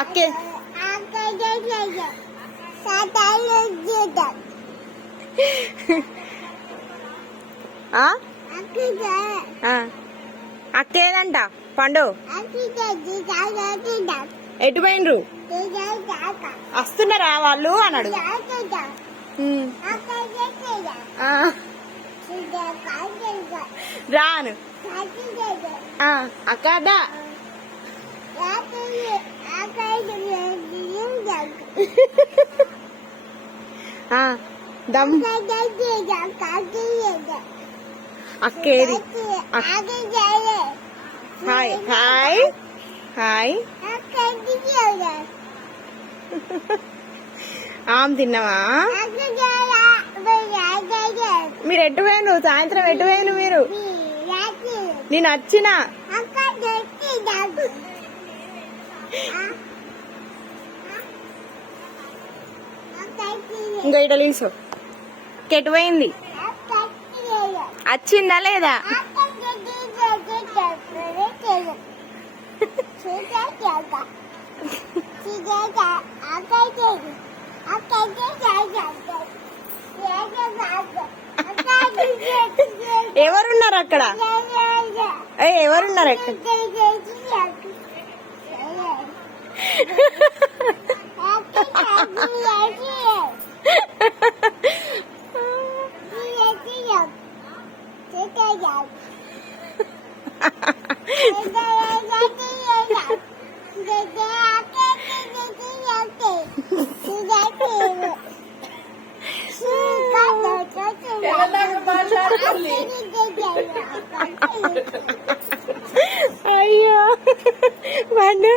అక్కే అక్కేదంట పండు ఎటు పోయినరు వస్తున్నారా వాళ్ళు అన్నాడు. రాను అక్కడా దమ్ అక్కేది హాయ్ హాయ్ హాయ్ ఆమె తిన్నావా? మీరు ఎటు పోయాను సాయంత్రం ఎటు పోయాను మీరు? నేను వచ్చిన ఇంకా ఇట తీసు కెటు పోయింది వచ్చిందా లేదా? ఎవరున్నారు అక్కడ? ఎవరున్నారు అక్కడ? అయ్యో పండు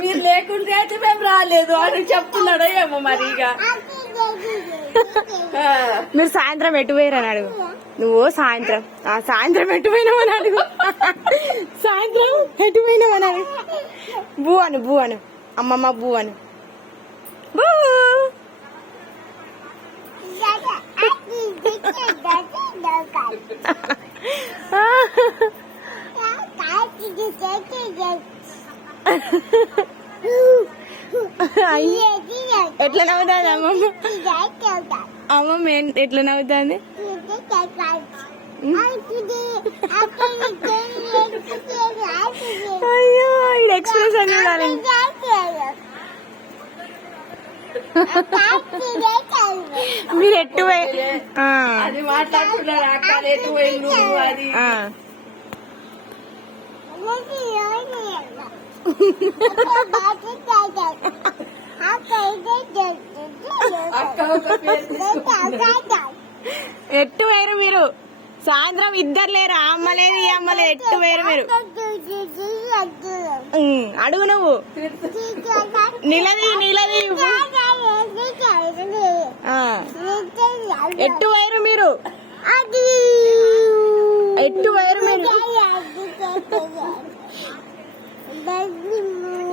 మీరు లేకుంటే అయితే మేము రాలేదు అని చెప్తున్నాడో ఏమో మరి. ఇక మీరు సాయంత్రం ఎటు పోయారని అడుగు. నువ్వు సాయంత్రం సాయంత్రం ఎటు పోయినావని అడుగు. సాయంత్రం ఎటు పోయినావని అడుగు. బూ అను బూ అను అమ్మమ్మ బూ అను బూ. ఎట్లా నవ్వుతుంది అమ్మమ్మ? అమ్మమ్మ ఎట్లా నవ్వుతుంది? అయ్యో ఇది ఎక్స్ప్రెషన్ చూడాలి. మీరు ఎట్టు అది మాట్లాడుతున్నారు అక్కడ ఎటు పోయిండు అది. ఎట్టు వేరు మీరు సాయంత్రం ఇద్దరు లేరు అమ్మ లేదు ఈ అమ్మ లేదు ఎట్టు వేరు మీరు అడుగు నువ్వు నిలది నిలది ఎట్టు వేరు మీరు ఎట్టు వేరు మీరు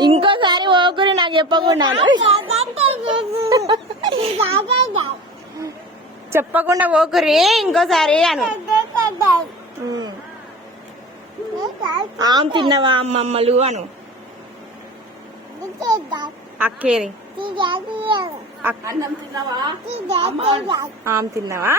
ఇంకోసారి ఓకురి నాకు చెప్పకుండా చెప్పకుండా ఓకురి ఇంకోసారి అను. ఆమె తిన్నావా అమ్మమ్మలు అను. అక్కేది అన్నం తిన్నావా? ఆమె తిన్నావా?